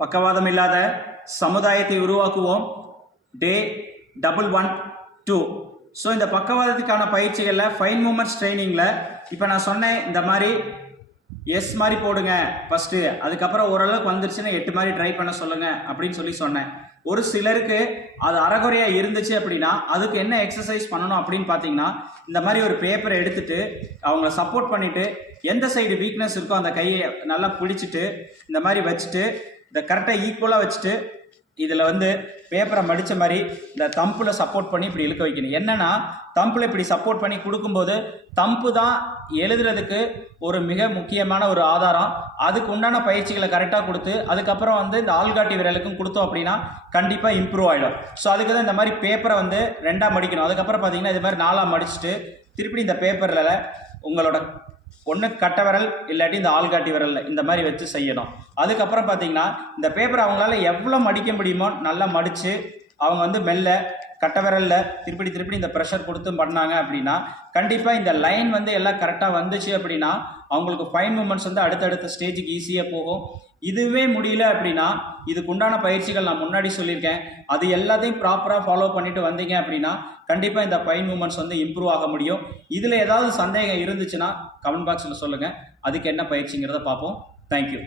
பக்கவாதம் இல்லாத சமுதாயத்தை உருவாக்குவோம். Day double one two. So இந்த பக்கவாதத்துக்கான பயிற்சிகளில் ஃபைன் மூமெண்ட்ஸ் ட்ரைனிங்கில் இப்போ நான் சொன்னேன் இந்த மாதிரி எஸ் மாதிரி போடுங்க ஃபஸ்ட்டு அதுக்கப்புறம் ஓரளவுக்கு வந்துருச்சுன்னா எட்டு மாதிரி ட்ரை பண்ண சொல்லுங்க அப்படின்னு சொல்லி சொன்னேன். ஒரு சிலருக்கு அது அறகுறையா இருந்துச்சு அப்படின்னா அதுக்கு என்ன எக்ஸசைஸ் பண்ணணும் அப்படின்னு பார்த்தீங்கன்னா இந்த மாதிரி ஒரு பேப்பரை எடுத்துட்டு அவங்கள சப்போர்ட் பண்ணிட்டு எந்த சைடு வீக்னஸ் இருக்கோ அந்த கையை நல்லா பிடிச்சிட்டு இந்த மாதிரி வச்சுட்டு இந்த கரெக்டாக ஈக்குவலாக வச்சுட்டு இதில் வந்து பேப்பரை மடித்த மாதிரி இந்த தம்பில் சப்போர்ட் பண்ணி இப்படி இழுக்க வைக்கணும். என்னென்னா தம்பில் இப்படி சப்போர்ட் பண்ணி கொடுக்கும்போது தம்பு தான் எழுதுறதுக்கு ஒரு மிக முக்கியமான ஒரு ஆதாரம். அதுக்கு உண்டான பயிற்சிகளை கரெக்டாக கொடுத்து அதுக்கப்புறம் வந்து இந்த ஆள்காட்டி விரலுக்கும் கொடுத்தோம் அப்படின்னா கண்டிப்பாக இம்ப்ரூவ் ஆகிடும் ஸோ அதுக்கு தான் இந்த மாதிரி பேப்பரை வந்து ரெண்டாக மடிக்கணும். அதுக்கப்புறம் பார்த்தீங்கன்னா இது மாதிரி நாலாக மடிச்சுட்டு திருப்பி இந்த பேப்பரில் உங்களோட ஒன்று கட்டை விரல் இல்லாட்டி இந்த ஆள்காட்டி விரலில் இந்த மாதிரி வச்சு செய்யணும். அதுக்கப்புறம் பார்த்தீங்கன்னா இந்த பேப்பர் அவங்களால எவ்வளோ மடிக்க முடியுமோ நல்லா மடித்து அவங்க வந்து மெல்ல கட்டை விரலில் திருப்பி திருப்பி இந்த ப்ரெஷர் கொடுத்து பண்ணாங்க அப்படின்னா கண்டிப்பாக இந்த லைன் வந்து எல்லாம் கரெக்டாக வந்துச்சு அப்படின்னா அவங்களுக்கு ஃபைன் மூமெண்ட்ஸ் வந்து அடுத்தடுத்த ஸ்டேஜுக்கு ஈஸியாக போகும். இதுவே முடியல அப்படின்னா இதுக்கு உண்டான பயிற்சிகள் நான் முன்னாடி சொல்லியிருக்கேன். அது எல்லாத்தையும் ப்ராப்பராக ஃபாலோ பண்ணிட்டு வந்தீங்க அப்படின்னா கண்டிப்பாக இந்த பைன் மூமெண்ட்ஸ் வந்து இம்ப்ரூவ் ஆக முடியும். இதில் ஏதாவது சந்தேகம் இருந்துச்சுன்னா கமெண்ட் பாக்ஸில் சொல்லுங்கள் அதுக்கு என்ன பயிற்சிங்கிறத பார்ப்போம். தேங்க்யூ